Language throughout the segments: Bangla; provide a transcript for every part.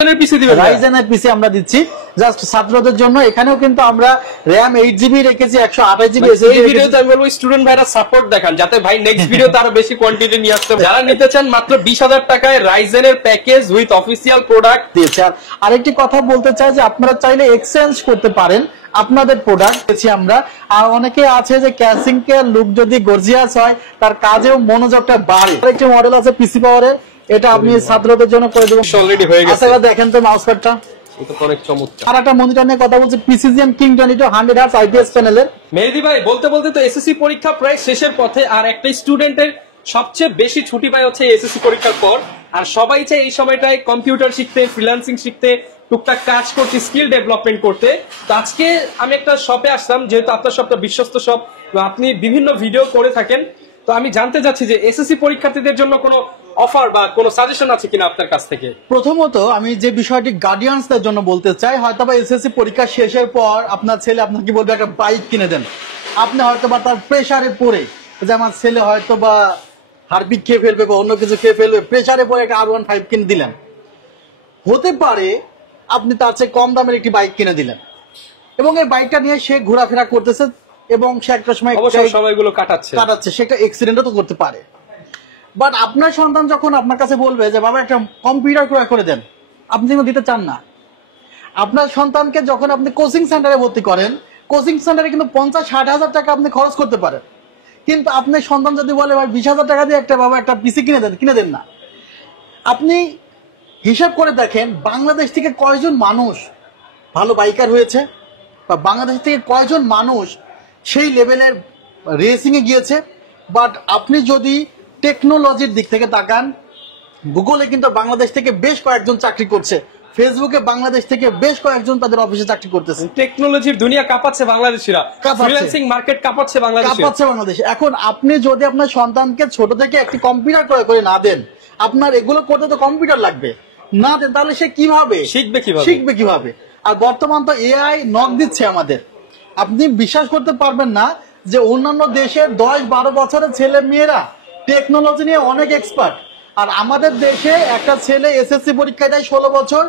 রাইজেনের পিসি আমরা দিচ্ছি জাস্ট ছাত্রদের জন্য। এখানেও কিন্তু আমরা র‍্যাম 8GB রেখেছি, 128GB এই ভিডিওতে আমি বলবো স্টুডেন্ট ভাইরা সাপোর্ট দেখান যাতে ভাই নেক্সট ভিডিওতে আরো বেশি কোয়ান্টিটি নিয়ে আসতে। যারা নিতে চান মাত্র 20,000 টাকায় রাইজেনের প্যাকেজ উইথ অফিসিয়াল প্রোডাক্ট দিয়েছে। আর আরেকটি কথা বলতে চাই যে আপনারা চাইলে এক্সচেঞ্জ করতে পারেন আপনাদের প্রোডাক্ট দিয়েছি আমরা। আর অনেকে আছে যে ক্যাসিং কে লুক যদি গর্জিয়াস হয় তার কাজেও মনোযোগটা বাড়ে। আরেকটি মডেল আছে পিসি পাওয়ারের, এটা আপনি ছাত্রদের জন্য করে দেবেন। অলরেডি হয়ে গেছে। আচ্ছা দেখেন তো মাউস প্যাডটা, এটা তো অনেক চমৎকার। আর একটা মনিটর নিয়ে কথা বলছি, প্রিসিজন কিং 22 100Hz IPS প্যানেলের। মেহেদী ভাই বলতে বলতে তো এসএসসি পরীক্ষা প্রায় শেষের পথে, আর একটা স্টুডেন্টের সবচেয়ে বেশি ছুটি পায় হচ্ছে এসএসসি পরীক্ষার পর। আর সবাই চায় এই সময়টায় কম্পিউটার শিখতে, ফ্রিল্যান্সিং শিখতে, টুকটাক কাজ করতে, স্কিল ডেভেলপমেন্ট করতে। তো আজকে আমি একটা শপে আসলাম, যেহেতু আপনার শপটা বিশ্বস্ত শপ, আপনি বিভিন্ন ভিডিও করে থাকেন। তো আমি জানতে চাচ্ছি যে এসএসসি পরীক্ষার্থীদের জন্য কোনো অফার বা কোনো সাজেশন আছে কিনা আপনার কাছ থেকে। প্রথমত আমি যে বিষয়টি গার্ডিয়ানসদের জন্য বলতে চাই, হয়তো বা এসএসসি পরীক্ষা শেষের পর আপনার ছেলে আপনাকে বলবে একটা বাইক কিনে দেন, আপনি হয়তো বা তার প্রেসারে পড়ে যে আমার ছেলে হয়তো বা হারপিক খেয়ে ফেলবে বা অন্য কিছু খেয়ে ফেলবে, প্রেসারে পড়ে একটা R15 কিনে দিলেন। হতে পারে আপনি তার চেয়ে কম দামের একটি বাইক কিনে দিলেন এবং এই বাইকটা নিয়ে সে ঘোরাফেরা করতেছে এবং সে একটা সময় সময়গুলো কাটাচ্ছে, সে একটা অ্যাক্সিডেন্টও তো করতে পারে। বাট আপনার সন্তান যখন আপনার কাছে বলবে যে বাবা একটা কম্পিউটার ক্রয় করে দেন, আপনি কিন্তু দিতে চান না। আপনার সন্তানকে যখন আপনি কোচিং সেন্টারে ভর্তি করেন, কোচিং সেন্টারে কিন্তু 50-60 হাজার টাকা আপনি খরচ করতে পারেন, কিন্তু আপনার সন্তান যদি বলে ভাই 20,000 টাকা দিয়ে একটা বাবা একটা পিসি কিনে দেন না। আপনি হিসাব করে দেখেন বাংলাদেশ থেকে কয়জন মানুষ ভালো বাইকার হয়েছে, বা বাংলাদেশ থেকে কয়জন মানুষ সেই লেভেলের রেসিং এ গিয়েছে। বাট আপনি যদি টেকনোলজির দিক থেকে তাকান, গুগলে কিন্তু বাংলাদেশ থেকে বেশ কয়েকজন চাকরি করছে, ফেসবুকে বাংলাদেশ থেকে বেশ কয়েকজন তাদের অফিসে চাকরি করতেছে। টেকনোলজির দুনিয়া কাঁপাচ্ছে বাংলাদেশিরা, ফ্রিল্যান্সিং মার্কেট কাঁপাচ্ছে বাংলাদেশ। এখন আপনি যদি আপনার সন্তানকে ছোট থেকে একটি কম্পিউটার ক্রয় করে না দেন, আপনার এগুলো করতে তো কম্পিউটার লাগবে, না দেন তাহলে সে কিভাবে শিখবে কিভাবে? আর বর্তমান তো এআই নক দিচ্ছে আমাদের। আপনি বিশ্বাস করতে পারবেন না যে অন্যান্য দেশের 10-12 বছরের ছেলে মেয়েরা টেকনোলজি নিয়ে অনেক এক্সপার্ট, আর আমাদের দেশে একটা ছেলে এসএসসি পরীক্ষায় দেয় 16 বছর,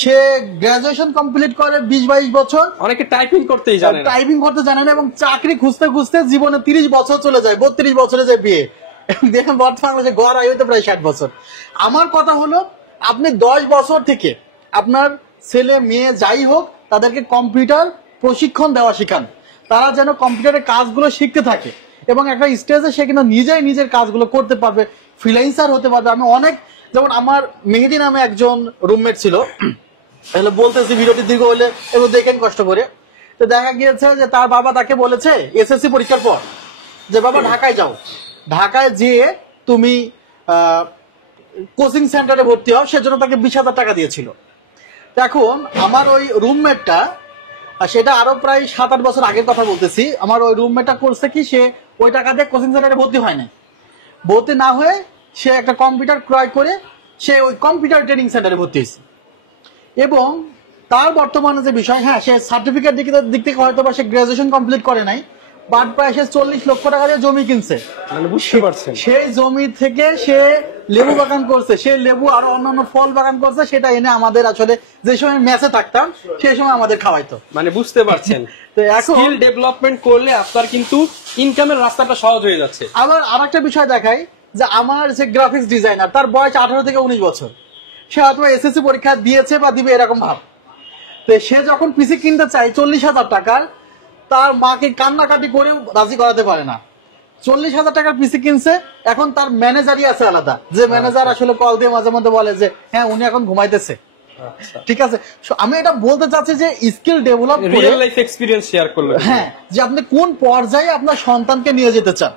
সে গ্রাজুয়েশন কমপ্লিট করে 20-22 বছর, অনেকে টাইপিং করতে জানে না এবং চাকরি খুঁজতে খুঁজতে জীবনে 30 বছর চলে যায়, 32 বছরে যায় বিয়ে। দেখেন বর্তমানে গড় আয়ু তো প্রায় 60 বছর। আমার কথা হলো আপনি 10 বছর থেকে আপনার ছেলে মেয়ে যাই হোক তাদেরকে কম্পিউটার প্রশিক্ষণ দেওয়া শিখান, তারা যেন কম্পিউটারের কাজগুলো শিখতে থাকে এবং একটা স্টেজে সে কিন্তু নিজের কাজগুলো করতে পারবে, ফ্রিল্যান্সার হতে পারবে। আমি অনেক, যেমন আমার মেহেদী নামে একজন রুমমেট ছিল, এগুলো বলতেছি ভিডিওটি দীর্ঘ হলে এগুলো দেখেন কষ্ট করে। তো দেখা গিয়েছে যে তার বাবা তাকে বলেছে এসএসসি পরীক্ষার পর যে বাবা ঢাকায় যাও, ঢাকায় যেয়ে তুমি কোচিং সেন্টারে ভর্তি হও, সেজন্য তাকে 20,000 টাকা দিয়েছিল। এখন আমার ওই রুমমেটটা, সেটা আরো প্রায় 7-8 বছর আগের কথা বলতেছি, আমার ওই রুমমেটটা করছে কি, সে ওই টাকা দিয়ে কোচিং সেন্টারে ভর্তি হয় না, ভর্তি না হয়ে সে একটা কম্পিউটার ক্রয় করে সে ওই কম্পিউটার ট্রেনিং সেন্টারে ভর্তি হয়েছে। এবং তার বর্তমানে যে বিষয়, হ্যাঁ সে সার্টিফিকেট দিক থেকে হয়তো বা সে গ্রাজুয়েশন কমপ্লিট করে নাই, বাট প্রায় সে 40 লক্ষ টাকা দিয়ে জমি কিনছে। বুঝতে পারছেন, সেই জমি থেকে সে লেবু বাগান করছে, সে লেবু আরো অন্যান্য ফল বাগান করছে, সেটা এনে আমাদের আসলে যে সময় ম্যাচে থাকতাম সেই সময় আমাদের খাওয়াইতো। বুঝতে পারছেন, তো স্কিল ডেভেলপমেন্ট করলে আপনার কিন্তু ইনকামের রাস্তাটা সহজ হয়ে যাচ্ছে। আবার আরেকটা বিষয় দেখাই যে আমার যে গ্রাফিক্স ডিজাইনার, তার বয়স 18 থেকে 19 বছর, সে হয়তো এসএসসি পরীক্ষা দিয়েছে বা দিবে এরকম ভাব। তো সে যখন পিসি কিনতে চায় 40,000 টাকার, তার মাকে কান্নাকাটি করেও রাজি করাতে পারে না। 40,000 টাকার পিসি কিনছে, এখন তার ম্যানেজারই আছে আলাদা, যে ম্যানেজার আসলে কল দিয়ে মাঝে মধ্যে বলে যে হ্যাঁ উনি এখন ঘুমাইতেছে। ঠিক আছে, আমি এটা বলতে চাচ্ছি যে স্কিল ডেভেলপ করে রিয়েল লাইফ এক্সপেরিয়েন্স শেয়ার করলে, হ্যাঁ, যে আপনি কোন পর্যায়ে আপনার সন্তানকে নিয়ে যেতে চান।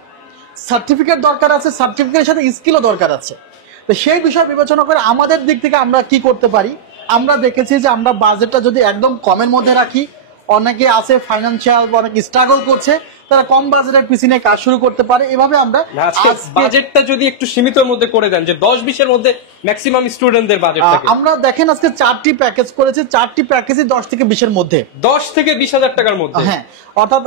সার্টিফিকেট দরকার আছে, সার্টিফিকেটের সাথে স্কিলও দরকার আছে। তো সেই বিষয় বিবেচনা করে আমাদের দিক থেকে আমরা কি করতে পারি, আমরা দেখেছি যে আমরা বাজেটটা যদি একদম কমের মধ্যে রাখি, অনেকে আছে ফাইন্যান্সিয়াল অনেক স্ট্রাগল করছে, তারা কম বাজেটের পিসি নিয়ে কাজ শুরু করতে পারে। এভাবে আমরা বাজেটটা যদি একটু সীমিতর মধ্যে করে দেন, যে 10-20 এর মধ্যে ম্যাক্সিমাম স্টুডেন্টদের বাজেট থাকে। আমরা দেখেন আজকে 4টি প্যাকেজ করেছি, 4টি প্যাকেজই 10 থেকে 20 এর মধ্যে, 10 থেকে 20,000 টাকার মধ্যে। হ্যাঁ, অর্থাৎ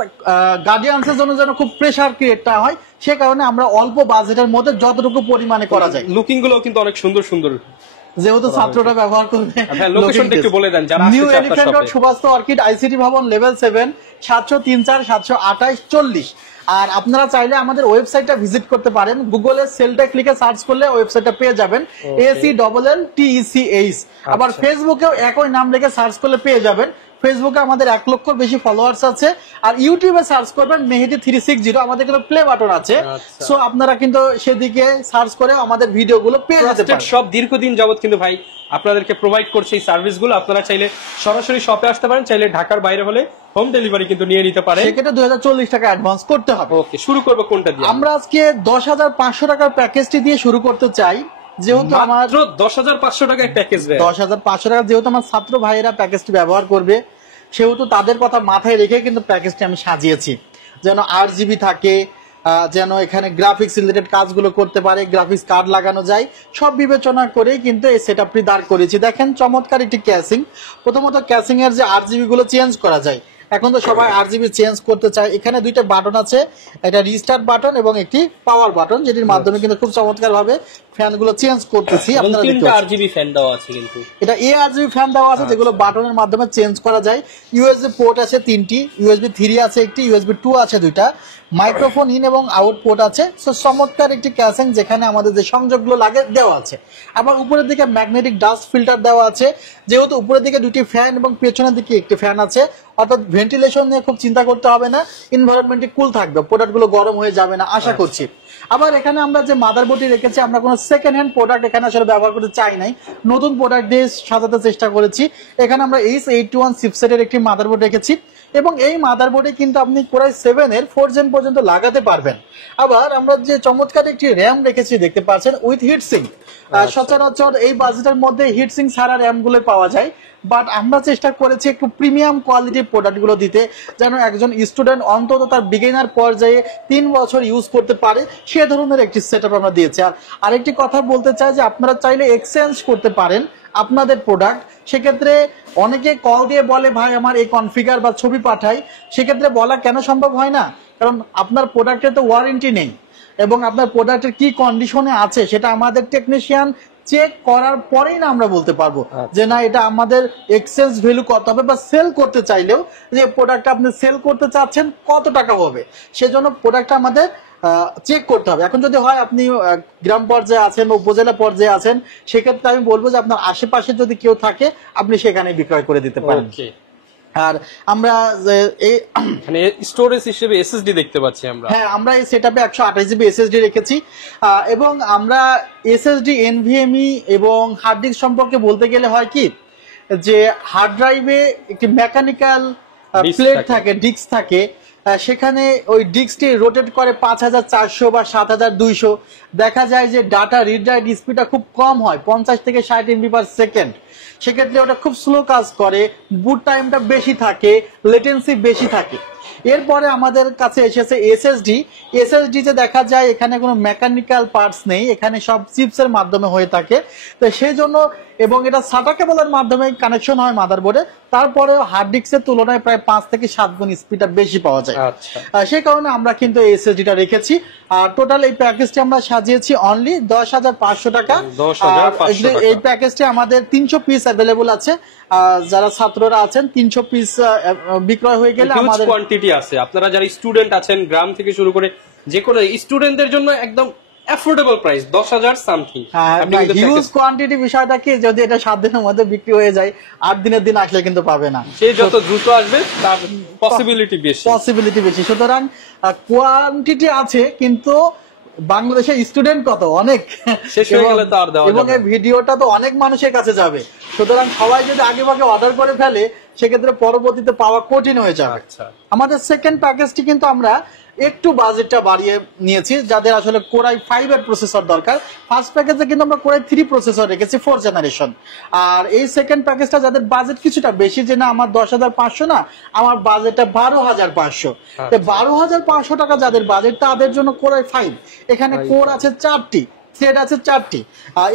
গার্ডিয়ানসের জন্য যেন খুব প্রেসার ক্রিয়েটটা হয়, সে কারণে আমরা অল্প বাজেটের মধ্যে যতটুকু পরিমাণে করা যায়। লুকিং গুলো কিন্তু অনেক সুন্দর সুন্দর। যেহেতু ছাত্ররা ব্যবহার করবে। লোকেশনটা একটু বলে দেন যারা নিউ আসছে Elephant road Subhash orchid ICT ভবন লেভেল 7 703 728 40। আর আপনারা চাইলে আমাদের ওয়েবসাইটটা ভিজিট করতে পারেন, গুগলে সেলটেক লিখে সার্চ করলে ওয়েবসাইটটা পেয়ে যাবেন, ACLLTECH। আবার ফেসবুকেও একই নাম লিখে সার্চ করলে পেয়ে যাবেন। ফেসবুকে আমাদের 1 লক্ষ বেশি ফলোয়ার্স আছে। আর ইউটিউবে সার্চ করবেন মেহেদি 360, আমাদের কিন্তু প্লে বাটন আছে, সো আপনারা কিন্তু সেদিকে সার্চ করে আমাদের ভিডিওগুলো পেয়ে যেতে পারেন। সব দীর্ঘদিন যাবত কিন্তু ভাই আপনাদেরকে প্রোভাইড করছে এই সার্ভিসগুলো। আপনারা চাইলে সরাসরি শপে আসতে পারেন, চাইলে ঢাকার বাইরে হলে হোম ডেলিভারি কিন্তু নিয়ে নিতে পারেন। সেক্ষেত্রে 2040 টাকা অ্যাডভান্স করতে হবে। ওকে, শুরু করব কোনটা দিয়ে? আমরা আজকে 10,500 টাকার প্যাকেজটি দিয়ে শুরু করতে চাই, যেহেতু আমার 10,500 টাকায় প্যাকেজ। 10,500 টাকা যেহেতু আমার ছাত্র ভাইয়েরা প্যাকেজটি ব্যবহার করবে, সেহেতু তাদের কথা মাথায় রেখে কিন্তু প্যাকেজটি আমি সাজিয়েছি, যেন 8 জিবি থাকে, যেন এখানে গ্রাফিক্স রিলেটেড কাজগুলো করতে পারে, গ্রাফিক্স কার্ড লাগানো যায়, সব বিবেচনা করেই কিন্তু এই সেটআপটি দাঁড় করেছি। দেখেন চমৎকার একটি ক্যাসিং। প্রথমত ক্যাসিং এর যে 8 জিবি গুলো চেঞ্জ করা যায়, এখন তো সবাই 8 জিবি চেঞ্জ করতে চায়। এখানে দুইটা বাটন আছে, একটা রিস্টার্ট বাটন এবং একটি পাওয়ার বাটন, যেটির মাধ্যমে কিন্তু খুব চমৎকার ভাবে ফ্যানগুলো চেঞ্জ করতেছি। আপনারা দেখতে পাচ্ছেন 8 জিবি ফ্যান দেওয়া আছে, কিন্তু এটা ARGB ফ্যান দেওয়া আছে, যেগুলো বাটনের মাধ্যমে চেঞ্জ করা যায়। ইউএসবি পোর্ট আছে 3টি, USB 3 আছে একটি, USB 2 আছে 2টা, মাইক্রোফোন ইন এবং আউট পোর্ট আছে। সো চমৎকার একটি ক্যাসিং, যেখানে আমাদের যে সংযোগগুলো লাগে দেওয়া আছে। আবার উপরের দিকে ম্যাগনেটিক ডাস্ট ফিল্টার দেওয়া আছে, যেহেতু উপরের দিকে 2টি ফ্যান এবং পেছনের দিকে একটি ফ্যান আছে, অর্থাৎ ভেন্টিলেশন নিয়ে খুব চিন্তা করতে হবে না, এনভায়রনমেন্টে কুল থাকবে, প্রোডাক্টগুলো গরম হয়ে যাবে না আশা করছি। আবার এখানে আমরা যে মাদারবোর্ডটি রেখেছি, আমরা কোনো সেকেন্ড হ্যান্ড প্রোডাক্ট এখানে আসলে ব্যবহার করতে চাই নাই, নতুন প্রোডাক্ট দিয়ে সাজাতে চেষ্টা করেছি। এখানে আমরা H81 চিপসেটের একটি মাদারবোর্ড রেখেছি, এবং এই মাদারবোর্ডে কিন্তু আপনি কোরাই 7 এর 4 জেন পর্যন্ত লাগাতে পারবেন। আবার আমরা যে চমৎকার একটি র্যাম রেখেছি দেখতে পাচ্ছেন উইথ হিটসিং। সচরাচর এই বাজেটের মধ্যে হিটসিং ছাড়া র্যাম গুলো পাওয়া যায়, বাট আমরা চেষ্টা করেছি একটু প্রিমিয়াম কোয়ালিটির প্রোডাক্ট গুলো দিতে, যেন একজন স্টুডেন্ট অন্তত তার বিগিনার পর্যায়ে 3 বছর ইউজ করতে পারে, সে ধরনের একটি সেটআপ আমরা দিয়েছি। আর আরেকটি কথা বলতে চাই যে আপনারা চাইলে এক্সচেঞ্জ করতে পারেন আপনাদের প্রোডাক্ট। সেক্ষেত্রে অনেকে কল দিয়ে বলে ভাই আমার এই কনফিগার বা ছবি পাঠাই, সেক্ষেত্রে বলা কেন সম্ভব হয় না? কারণ আপনার প্রোডাক্টের তো ওয়ারেন্টি নেই, এবং আপনার প্রোডাক্টের কি কন্ডিশনে আছে সেটা আমাদের টেকনিশিয়ান চেক করার পরেই না আমরা বলতে পারবো যে না এটা আমাদের এক্সচেঞ্জ ভ্যালু কত হবে, বা সেল করতে চাইলেও যে প্রোডাক্টটা আপনি সেল করতে চাচ্ছেন কত টাকা হবে, সেজন্য প্রোডাক্টটা আমাদের চেক করতে হবে। এখন যদি হয় আপনি গ্রাম পর্যায়ে আছেন বা উপজেলা পর্যায়ে আছেন, সেক্ষেত্রে আমি বলবো যে আপনার আশেপাশে যদি কেউ থাকে আপনি সেখানে বিক্রয় করে দিতে পারেন। আর আমরা মানে স্টোরেজ হিসেবে এসএসডি দেখতে পাচ্ছি আমরা। হ্যাঁ, আমরা এই সেটআপে 128 জিবি এসএসডি রেখেছি, এবং আমরা এসএসডি এনভিএমই এবং হার্ড ডিস্ক সম্পর্কে বলতে গেলে হয় কি যে হার্ড ড্রাইভে একটি মেকানিক্যাল প্লেট থাকে, ডিস্ক থাকে, সেখানে ওই ডিস্কটি রোটেট করে 5400 বা 7200। দেখা যায় যে ডাটা রিড রাইট স্পিডটা খুব কম হয়, 50 থেকে 60 MB পার সেকেন্ড। সেক্ষেত্রে ওটা খুব স্লো কাজ করে, বুট টাইমটা বেশি থাকে, লেটেন্সি বেশি থাকে। এরপরে আমাদের কাছে এসেছে এসএসডি। এসএসডিতে দেখা যায় এখানে কোনো মেকানিক্যাল পার্টস নেই, এখানে সব চিপসের মাধ্যমে হয়ে থাকে। তো সেই জন্য, এবং এটা সাটা কেবলের মাধ্যমে কানেকশন হয় মাদারবোর্ডে, তারপরেও হার্ড ডিস্কের তুলনায় প্রায় 5 থেকে 7 গুণ স্পিডটা বেশি পাওয়া যায়। সেই কারণে আমরা কিন্তু এসএসডিটা রেখেছি। আর টোটাল এই প্যাকেজটি আমরা সাজিয়েছি অনলি 10,500 টাকা। এই প্যাকেজটি আমাদের 300 পিস অ্যাভেলেবল আছে। যারা ছাত্ররা আছেন 300 পিস বিক্রয় হয়ে গেলে আমাদের কোয়ান্টিটি আছে। আপনারা যারা স্টুডেন্ট আছেন, গ্রাম থেকে শুরু করে যে কোনো স্টুডেন্টদের জন্য একদম affordable price 10,000 something. Huge quantity বিষয়টা কি, যদি এটা 7 দিনের মধ্যে বিক্রি হয়ে যায়, 8 দিনের দিন আসলে কিন্তু পাবে না। সে যত দ্রুত আসবে তার পসিবিলিটি বেশি। সুতরাং কোয়ান্টিটি আছে, কিন্তু বাংলাদেশের স্টুডেন্ট কত অনেক, শেষ হয়ে গেলে তো আর দেওয়া যাবে না। এবং এই ভিডিওটা তো অনেক মানুষের কাছে যাবে, সুতরাং সবাই যদি আগে ভাগে অর্ডার করে ফেলে সেক্ষেত্রে পরবর্তীতে পাওয়া কঠিন হয়ে যাবে। আমাদের সেকেন্ড প্যাকেজটি কিন্তু আমরা একটু বাজেটটা বাড়িয়ে নিয়েছি, যাদের আসলে কোরাই 5 এর প্রসেসর দরকার। ফার্স্ট প্যাকেজে কিন্তু আমরা কোরাই 3 প্রসেসর রেখেছি 4 জেনারেশন। আর এই সেকেন্ড প্যাকেজটা যাদের বাজেট কিছুটা বেশি, যে না আমার 10,500 না, আমার বাজেটটা 12,500, 12,500 টাকা যাদের বাজেট, তাদের জন্য কোরাই 5। এখানে কোর আছে 4টি, থ্রেড আছে 4টি।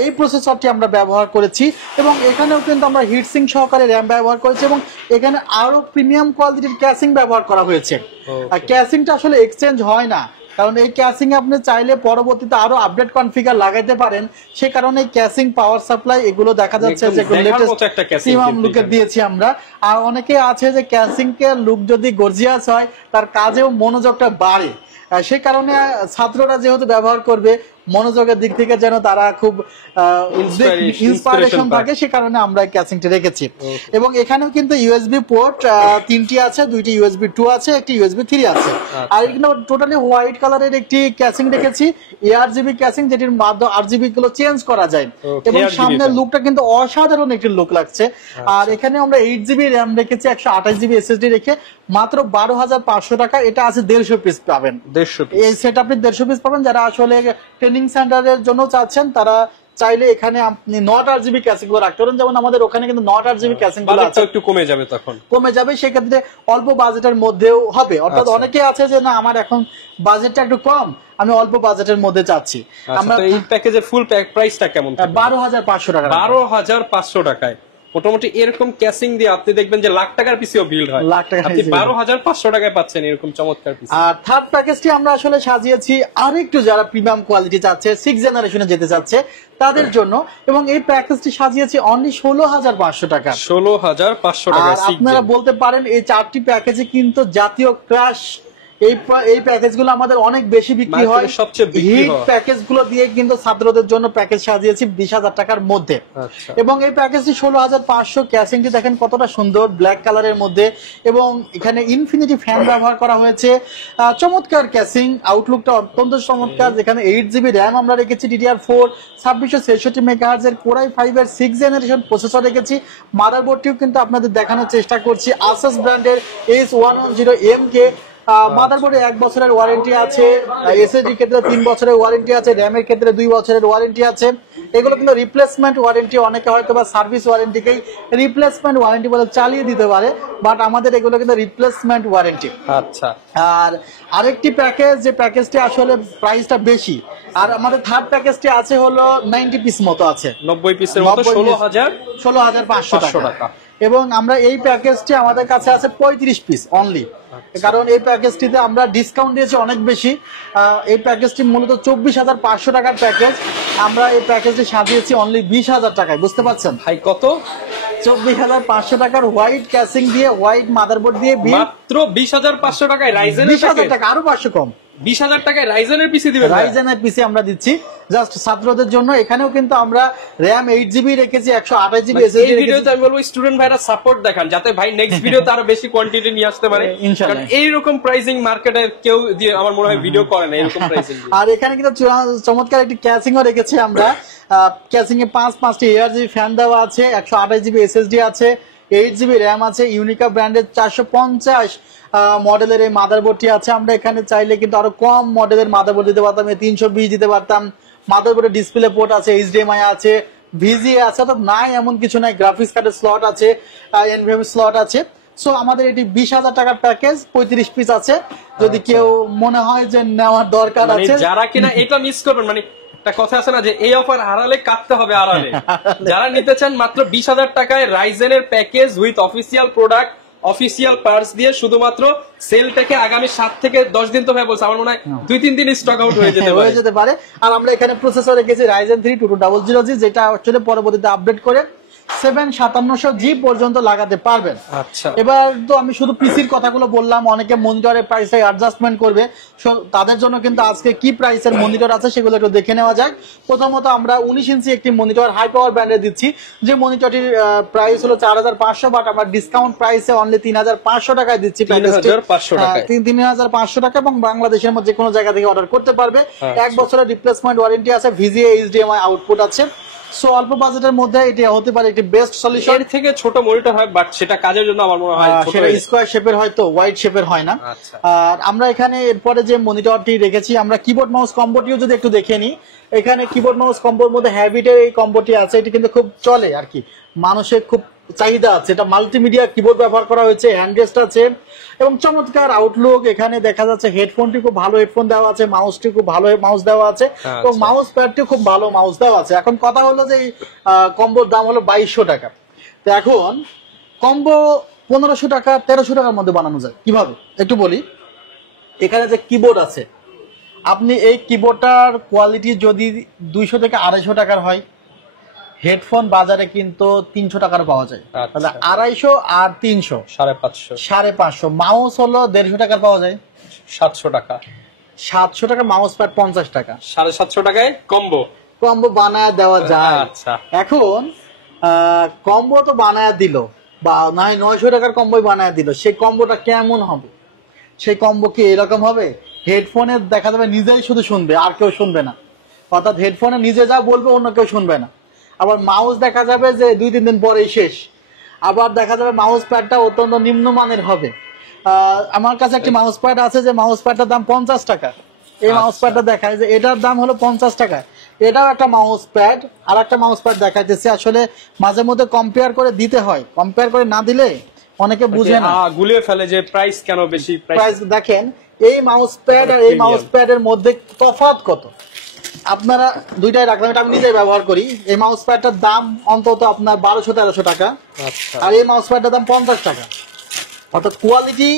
এই প্রসেসরটি আমরা ব্যবহার করেছি, এবং এখানেও কিন্তু আমরা হিটসিং সহকারে র্যাম ব্যবহার করেছি, এবং এখানে আরো প্রিমিয়াম কোয়ালিটির ক্যাসিং ব্যবহার করা হয়েছে। ক্যাসিংটা আসলে এক্সচেঞ্জ হয় না, কারণ এই ক্যাসিং আপনি চাইলে পরবর্তীতে আরো আপডেট কনফিগার লাগাইতে পারেন, সে কারণে ক্যাসিং, পাওয়ার সাপ্লাই এগুলো দেখা যাচ্ছে যে প্রিমিয়াম লুকে দিয়েছি আমরা। আর অনেকে আছে যে ক্যাসিং কে লুক যদি গর্জিয়াস হয় তার কাজেও মনোযোগটা বাড়ে, সে কারণে ছাত্ররা যেহেতু ব্যবহার করবে মনোযোগের দিক থেকে যেন তারা খুব ইন্সপিরেশন থাকে, সে কারণে আমরা ক্যাসিংটা রেখেছি। এবং এখানেও কিন্তু ইউএসবি পোর্ট 3টি আছে, 2টি ইউএসবি 2 আছে, একটি ইউএসবি 3 আছে। আর এখানে টোটালি হোয়াইট কালারের একটি ক্যাসিং রেখেছি, ARGB ক্যাসিং, যেটির মাধ্যমে RGB গুলো চেঞ্জ করা যায়। এবং সামনের লুকটা কিন্তু অসাধারণ একটি লুক লাগছে। আর এখানে আমরা 8GB র্যাম রেখেছি, 128GB SSD রেখে মাত্র 12,500 টাকা। এটা আছে 150 পিস পাবেন, 150 পিস। এই সেট আপনি 150 পিস পাবেন। যারা আসলে ট্রেনিং সেন্টারের জন্য চাচ্ছেন তারা চাইলে এখানে আপনি নট RGB ক্যাসিং গুলো রাখতে পারেন, যেমন আমাদের ওখানে কিন্তু নট RGB ক্যাসিং গুলো আছে, একটু কমে যাবে, তখন কমে যাবে, সেক্ষেত্রে অল্প বাজেটের মধ্যেও হবে। অর্থাৎ অনেকে আছে যে না আমার এখন বাজেটটা একটু কম, আমি অল্প বাজেটের মধ্যে চাচ্ছি। আমরা এই প্যাকেজের ফুল প্রাইসটা কেমন? 12,500 টাকা। 12,500 টাকায় মোটামুটি এরকম ক্যাসিং দিয়ে আপনি দেখবেন যে লাখ টাকার পিসিও বিল্ড হয়, আপনি 12,500 টাকায় পাচ্ছেন এরকম চমৎকার পিসি। আর থার্ড প্যাকেজটি আমরা আসলে সাজিয়েছি আরেকটু যারা প্রিমিয়াম কোয়ালিটি চাচ্ছে, 6 জেনারেশনে যেতে চাচ্ছে তাদের জন্য, এবং এই প্যাকেজটি সাজিয়েছি অনলি 16,500 টাকা। 16,500 টাকা। আপনারা বলতে পারেন এই 4টি প্যাকেজে কিন্তু জাতীয় ক্রাশ এই প্যাকেজগুলো আমাদের অনেক বেশি বিক্রি হয়, হিট প্যাকেজগুলো দিয়ে কিন্তু ছাত্রদের জন্য প্যাকেজ সাজিয়েছি 20,000 টাকার মধ্যে। এবং এই প্যাকেজটি 16,500। ক্যাসিংটি দেখেন কতটা সুন্দর ব্ল্যাক কালারের মধ্যে, এবং এখানে ইনফিনিটি ফ্যান ব্যবহার করা হয়েছে। চমৎকার ক্যাসিং, আউটলুকটা অত্যন্ত চমৎকার। যেখানে 8GB র্যাম আমরা রেখেছি, DDR4 2663 মেগাহার্জ এর Core i5 এর 6th জেনারেশন প্রসেসর রেখেছি। মাদারবোর্ডটিও কিন্তু আপনাদের দেখানোর চেষ্টা করছি, Asus ব্র্যান্ডের S110MK। মাদারবোর্ডে 1 বছরের ওয়ারেন্টি আছে, এসএসডি ক্ষেত্রে 3 বছরের ওয়ারেন্টি আছে, র্যামের ক্ষেত্রে 2 বছরের ওয়ারেন্টি আছে। এগুলো কিন্তু রিপ্লেসমেন্ট ওয়ারেন্টি, অনেকে হয়তো বা সার্ভিস ওয়ারেন্টিকেই রিপ্লেসমেন্ট ওয়ারেন্টি বলে চালিয়ে দিতে পারে, বাট আমাদের এগুলো কিন্তু রিপ্লেসমেন্ট ওয়ারেন্টি। আচ্ছা। আর আরেকটি প্যাকেজ, যে প্যাকেজটি আসলে প্রাইসটা বেশি, আর আমাদের থার্ড প্যাকেজটি আছে হলো 90 পিস মতো আছে, 90 পিসের মতো 16,500 টাকা। এবং আমরা এই প্যাকেজটি আমাদের কাছে আছে 35 পিস অনলি, কারণ এই প্যাকেজটিতে আমরা ডিসকাউন্ট দিয়েছি অনেক বেশি। এই প্যাকেজটি মূলত 24,500 টাকার প্যাকেজ, আমরা এই প্যাকেজটি সাজিয়েছি অনলি 20,000 টাকায়। বুঝতে পারছেন ভাই কত? 24,500 টাকার হোয়াইট ক্যাসিং দিয়ে, হোয়াইট মাদারবোর্ড দিয়ে মাত্র 20,500 টাকায় রাইজেন 20,000 টাকা, আরো 500 কম। 20,000 টাকায় রাইজেনের পিসি দিবেন? রাইজেনের পিসি আমরা দিচ্ছি জাস্ট ছাত্রদের জন্য। এখানেও কিন্তু আমরা র্যাম 8GB রেখেছি, 128GB SSD রেখেছি। ভিডিওতে আমি বলবো স্টুডেন্ট ভাইরা সাপোর্ট দেখান, যাতে ভাই নেক্সট ভিডিওতে আরো বেশি কোয়ান্টিটি নিয়ে আসতে পারে। কারণ এইরকম প্রাইসিং মার্কেটে কেউ দিয়ে আমার মনে হয় ভিডিও করে না এরকম প্রাইসিং। আর এখানে কিন্তু চমৎকার একটি ক্যাসিংও রেখেছি আমরা। ক্যাসিং এ 5টি ARGB ফ্যান দেওয়া আছে, 128GB SSD আছে, 8GB র্যাম আছে, ইউনিকা ব্র্যান্ডের 450 মডেলের এই মাদারবোর্ডটি আছে। আমরা এখানে চাইলে কিন্তু আরো কম মডেলের মাদারবোর্ড দিতে পারতাম, 320 দিতে পারতাম। মাদারবোর্ডের ডিসপ্লে পোর্ট আছে, HDMI আছে, VGA আছে, অর্থাৎ নাই এমন কিছু নাই। গ্রাফিক্স কার্ডের স্লট আছে, NVMe স্লট আছে। সো আমাদের এটি 20,000 টাকার প্যাকেজ, 35 পিস আছে। যদি কেউ মনে হয় যে নেওয়ার দরকার আছে, যারা কিনা এটা মিস করবেন, মানে একটা কথা আছে না যে এই অফার হারালে কাটতে হবে আড়ালে, যারা নিতে চান মাত্র 20,000 টাকায় রাইজেনের package with official product, official parts দিয়ে, শুধুমাত্র সেলটাকে আগামী 7 থেকে 10 দিন তো ভাই বলছে, আমার মনে হয় 2-3 দিন স্টক আউট হয়ে যেতে পারে। আর আমরা এখানে প্রসেসর রেখেছি Ryzen 3 2200G, যেটা আসলে পরবর্তীতে আপডেট করে 7-5700G পর্যন্ত লাগাতে পারবেন। আচ্ছা, এবার তো আমি শুধু পিসির কথাগুলো বললাম, অনেকে মনিটরের প্রাইসটা অ্যাডজাস্টমেন্ট করবে, তাদের জন্য কিন্তু আজকে কি প্রাইসের মনিটর আছে সেগুলো একটু দেখে নেওয়া যাক। প্রথমত আমরা 19 ইঞ্চি একটি মনিটর হাই পাওয়ার ব্র্যান্ডে দিচ্ছি, যে মনিটরটির প্রাইস হলো 4,500, বাট আমরা ডিসকাউন্ট প্রাইসে অনলি 3,500 টাকায় দিচ্ছি। 3,500 টাকা, এবং বাংলাদেশের মধ্যে কোনো জায়গা থেকে অর্ডার করতে পারবে। 1 বছরের রিপ্লেসমেন্ট ওয়ারেন্টি আছে, VGA HDMI আউটপুট আছে। সো অল্প বাজেটের মধ্যে এটা হতে পারে একটি বেস্ট সলিউশন। এর থেকে ছোট মনিটর হয়, বাট সেটা কাজের জন্য আমার মনে হয় সেটা স্কয়ার শেপের হয়তো, হোয়াইট শেপের হয় না। আর আমরা এখানে এরপরে যে মনিটরটি রেখেছি, আমরা কিবোর্ড মাউস কম্বোটিও যদি একটু দেখে নিই, এখানে কিবোর্ড মাউস কম্বোর মধ্যে হ্যাবিটের এই কম্বোটি আছে, এটি কিন্তু খুব চলে আর কি, মানুষের খুব চাহিদা আছে। এটা মাল্টিমিডিয়া কিবোর্ড ব্যবহার করা হয়েছে, হ্যান্ডরেস্ট আছে, এবং চমৎকার আউটলুক। এখানে দেখা যাচ্ছে হেডফোনটি খুব ভালো হেডফোন দেওয়া আছে, মাউসটি খুব ভালো মাউস দেওয়া আছে, এবং মাউস প্যাডটি খুব ভালো মাউস দেওয়া আছে। এখন কথা হলো যে কম্বোর দাম হলো 2200 টাকা। তো এখন কম্বো 1500 টাকা 1300 টাকার মধ্যে বানানো যায় কিভাবে একটু বলি। এখানে যে কিবোর্ড আছে, আপনি এই কিবোর্ডটার কোয়ালিটি যদি 200 থেকে 250 টাকার হয়, হেডফোন বাজারে কিন্তু 300 টাকার পাওয়া যায়। আচ্ছা। তাহলে 250 আর 300 550 550। মাউস হলো 150 টাকার পাওয়া যায়। 700 টাকা। 700 টাকা মাউস প্যাড 50 টাকা। 750 টাকায় কম্বো কম্বো বানায় দেওয়া যায়। আচ্ছা। এখন কম্বো তো বানায় দিল, বা না হয় 900 টাকার কম্বো বানায় দিল, সেই কম্বোটা কেমন হবে? সেই কম্বো কি এরকম হবে? হেডফোনে দেখা যাবে নিজেই শুধু শুনবে, আর কেউ শুনবে না। অর্থাৎ হেডফোনে নিজে যা বলবে অন্য কেউ শুনবে না। আবার মাউস দেখা যাবে যে 2-3 দিন পরেই শেষ। আবার দেখা যাবে মাউস প্যাডটা অত্যন্ত নিম্নমানের হবে। আমার কাছে একটি মাউস প্যাড আছে, যে মাউস প্যাডটার দাম 50 টাকা। এই মাউস প্যাডটা দেখায় যে এটার দাম হলো 50 টাকা। এটাও একটা মাউস প্যাড, আর একটা মাউস প্যাড দেখাইতেছে। আসলে মাঝে মধ্যে কম্পেয়ার করে দিতে হয়, কম্পেয়ার করে না দিলে অনেকে বুঝে না, গুলিয়ে ফেলে যে প্রাইস কেন বেশি। প্রাইস দেখেন এই মাউস প্যাড আর এই মাউস প্যাডের মধ্যে তফাৎ কত। আপনারা দুইটাই রাখলাম, এটা আমি নিজেই ব্যবহার করি। এই মাউস প্যাডটার দাম অন্তত আপনার 1200-1300 টাকা, আর এই মাউস প্যাডটার দাম 50 টাকা। অর্থাৎ কোয়ালিটি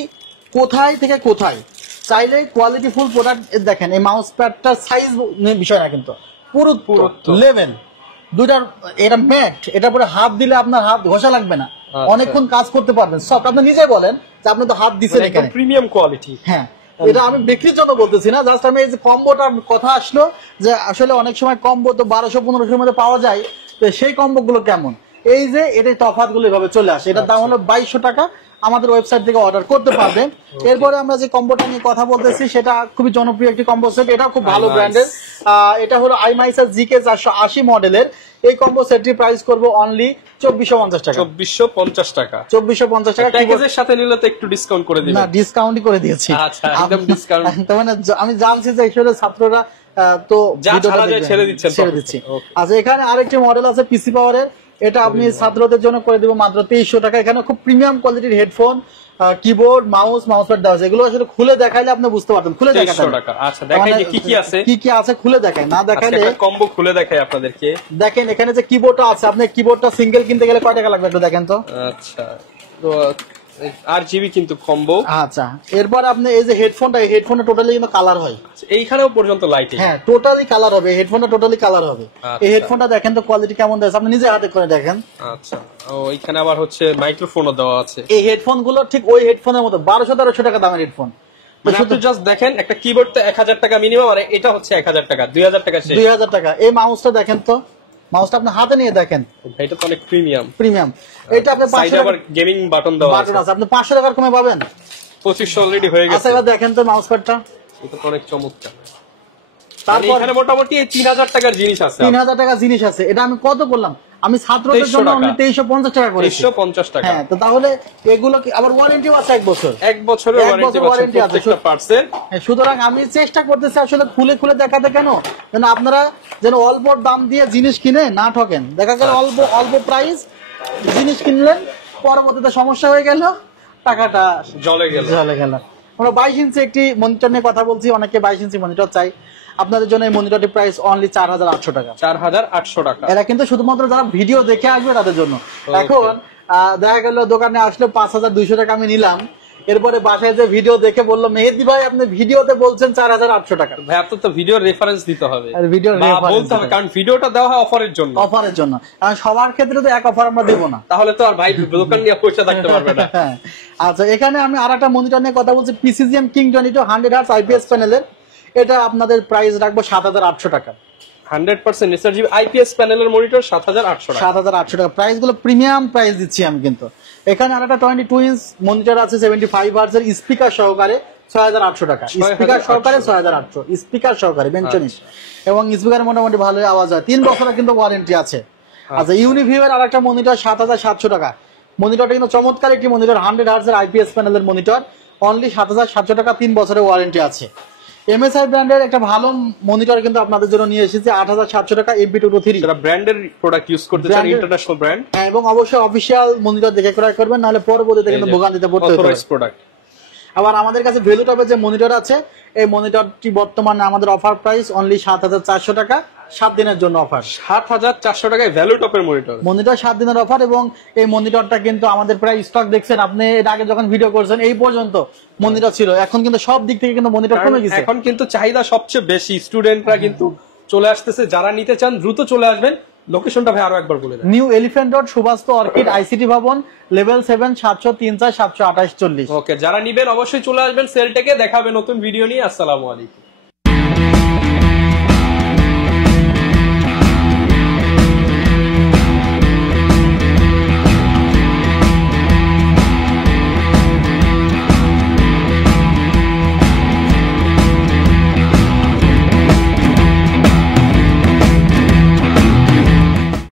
কোথায় থেকে কোথায়। চাইলে কোয়ালিটি ফুল প্রোডাক্ট দেখেন। এই মাউস প্যাডটার সাইজ বিষয় না, কিন্তু পুরো লেভেল দুইটার। এটা ম্যাট, এটা পরে হাত দিলে আপনার হাত ঘষা লাগবে না, অনেকক্ষণ কাজ করতে পারবেন। সফট, আপনি নিজে বলেন যে আপনি তো হাত দিচ্ছেন এখানে, প্রিমিয়াম কোয়ালিটি। হ্যাঁ, এটা আমি বিক্রির জন্য বলতেছি না, জাস্ট আমি এই যে কম্বোটার কথা আসলো, যে আসলে অনেক সময় কম্বো তো 1200-1500 মধ্যে পাওয়া যায়, তো সেই কম্বো গুলো কেমন। এই যে এটাই তফাৎ গুলো এভাবে চলে আসে। এটার দাম হলো 2200 টাকা। আমাদের ওয়েবসাইট থেকে অর্ডার করতে পারবেন। এরপরে আমরা যে কম্বোটা নিয়ে কথা বলতেছি সেটা খুবই জনপ্রিয় একটি কম্বো সেট। এটা খুব ভালো ব্র্যান্ডের। এটা হলো আইমাইসা জিকে 480 মডেলের। এই কম্বো সেটটির প্রাইস করব অনলি 2450 টাকা। 2450 টাকা। 2450 টাকা। প্যাকেজের সাথে নিলে তো একটু ডিসকাউন্ট করে দিবেন। না, ডিসকাউন্টই করে দিয়েছি। আচ্ছা, একদম ডিসকাউন্ট। তো মানে আমি জানছি যে আসলে ছাত্ররা তো যা ছাড়া যায় ছেড়ে দিচ্ছি। আচ্ছা, এখানে আরেকটি মডেল আছে পিসি পাওয়ারের। এটা আপনি ছাত্রদের জন্য করে দিব মাত্র 2300 টাকা। এখানে খুব প্রিমিয়াম কোয়ালিটির হেডফোন, কিবোর্ড, মাউস প্যাড দেওয়া আছে। এগুলো আসলে খুলে দেখাইলে আপনি বুঝতে পারবেন। খুলে দেখাতে। আচ্ছা, দেখাই যে কি আছে, কি আছে খুলে দেখাই, না দেখাইলে কম্বো খুলে দেখাই আপনাদেরকে। দেখেন এখানে যে কিবোর্ডটা আছে, আপনি কিবোর্ডটা সিঙ্গেল কিনতে গেলে কয় টাকা লাগবে একটু দেখেন তো। আচ্ছা, তো 8 জিবি কিন্তু কম্বো। আচ্ছা, এরপর আপনি এই যে হেডফোনটা, এই হেডফোনটা টোটালি কিন্তু কালার হয়। এইখানেও পর্যন্ত লাইটিং। হ্যাঁ, টোটালি কালার হবে। হেডফোনটা টোটালি কালার হবে। এই হেডফোনটা দেখেন তো কোয়ালিটি কেমন দেয়, আপনি নিজে হাতে করে দেখেন। আচ্ছা, ও এখানে আবার হচ্ছে মাইক্রোফোনও দেওয়া আছে। এই হেডফোন গুলো ঠিক ওই হেডফোনের মতো 1200-1300 টাকা দামের হেডফোন। মানে আপনি জাস্ট দেখেন, একটা কিবোর্ড তো 1000 টাকা মিনিমাম, আর এটা হচ্ছে 1000 টাকা, 2000 টাকা শেষ। 2000 টাকা। এই মাউসটা দেখেন তো, মাউসটা আপনি হাতে নিয়ে দেখেন, এটা তো অনেক প্রিমিয়াম। এটা আপনি 500 টাকা গেমিং বাটন দেওয়া আছে। আপনি 500 টাকার কমে পাবেন। 2500 অলরেডি হয়ে গেছে। আচ্ছা, এবার দেখেন তো মাউস প্যাডটা, এটা তো অনেক চমৎকার। তারপর এখানে মোটামুটি 3000 টাকার জিনিস আছে। 3000 টাকা জিনিস আছে। এটা আমি কত করলাম? আমি ছাত্রদের জন্য অনলি 2350 টাকা করেছি। 2350 টাকা। হ্যাঁ, তো তাহলে এগুলো কি আবার ওয়ারেন্টিও আছে 1 বছর। 1 বছরের ওয়ারেন্টি আছে প্রত্যেকটা পার্টসের। সুতরাং আমি চেষ্টা করতেছি আসলে খুলে খুলে দেখাতে, কেন যেন আপনারা যেন অল্প দাম দিয়ে জিনিস কিনে না ঠকেন। দেখা গেল অল্প প্রাইস জিনিস কিনলেন, পরবর্তীতে সমস্যা হয়ে গেল, টাকাটা জলে গেল। আমরা 22 ইঞ্চি একটি মনিটর নিয়ে কথা বলছি। অনেকে 22 ইঞ্চি মনিটর চাই। আপনাদের জন্য এই মনিটরটির প্রাইস অনলি 4800 টাকা। 4800 টাকা। এটা কিন্তু শুধুমাত্র যারা ভিডিও দেখে আসবে তাদের জন্য। এখন দেখা গেল দোকানে আসলে 5200 টাকা আমি নিলাম, এরপরে বাসায় যে ভিডিও দেখে বললো, মেহেদি ভাই আপনি ভিডিওতে বলছেন 4800 টাকা। ভাই আপনার তো ভিডিওর রেফারেন্স দিতে হবে, ভিডিওর রেফারেন্স বলতে হবে, কারণ ভিডিওটা দেওয়া হয় অফারের জন্য। কারণ সবার ক্ষেত্রে তো এক অফার আমরা দেব না, তাহলে তো আর ভাই দোকান নিয়ে পয়সা থাকতে পারবে না। আচ্ছা, এখানে আমি আরেকটা মনিটর নিয়ে কথা বলছি, পিসিজিএম কিং 22 100 হার্টজ আইপিএস প্যানেলের। এটা আপনাদের প্রাইস রাখবো 7800 টাকা। 100% এসআরজিবি আইপিএস প্যানেলের মনিটর 7800 টাকা। 7800 টাকা প্রাইস গুলো প্রিমিয়াম প্রাইস দিচ্ছি আমি কিন্তু। এখানে আরেকটা 22 ইঞ্চ মনিটর আছে 75 হার্টজ এর স্পিকার সহকারে 6800 টাকা। স্পিকার সহকারে 6800, স্পিকার সহকারে বেঞ্চনিস, এবং স্পিকারে মোটামুটি ভালোই আওয়াজ হয়। 3 বছরের কিন্তু ওয়ারেন্টি আছে। আচ্ছা, ইউনিভিউ এর আরেকটা মনিটর 7700 টাকা। মনিটরটা কিন্তু চমৎকার একটি মনিটর, 100 হার্টজ এর আইপিএস প্যানেলের মনিটর, অনলি 7700 টাকা, 3 বছরের ওয়ারেন্টি আছে। এমএসআই ব্র্যান্ডের একটা ভালো মনিটর কিন্তু আপনাদের জন্য নিয়ে এসেছি 8700 টাকা, MP223। যারা ব্র্যান্ডের প্রোডাক্ট ইউজ করতে চান, ইন্টারন্যাশনাল ব্র্যান্ড, হ্যাঁ, এবং অবশ্যই অফিশিয়াল মনিটর দেখে ক্রয় করবেন, নাহলে পরবর্তীতে কিন্তু ভোগান্তিতে পড়তে হবে। প্রোডাক্ট। আবার আমাদের কাছে ভ্যালু টপের যে মনিটর আছে, এই মনিটরটি বর্তমানে আমাদের অফার প্রাইস অনলি ৭,৪০০ টাকা, 7 দিনের জন্য অফার। ৭,৪০০ টাকায় ভ্যালু টপের মনিটর। মনিটর 7 দিনের অফার, এবং এই মনিটরটা কিন্তু আমাদের প্রায় স্টক দেখছেন আপনি, এর আগে যখন ভিডিও করছেন এই পর্যন্ত মনিটর ছিল, এখন কিন্তু সব দিক থেকে কিন্তু মনিটর কমে গেছে। এখন কিন্তু চাহিদা সবচেয়ে বেশি, স্টুডেন্টরা কিন্তু চলে আসতেছে। যারা নিতে চান দ্রুত চলে আসবেন। লোকেশনটা ভাই আরো একবার বলে দেন। New elephant road, Subhash orchid, ICT ভবন, লেভেল 7, 703 4 728 40। ওকে, যারা নিবেন অবশ্যই চলে আসবেন সেলটেকে। দেখা হবে নতুন ভিডিও নিয়ে। আসসালামু আলাইকুম।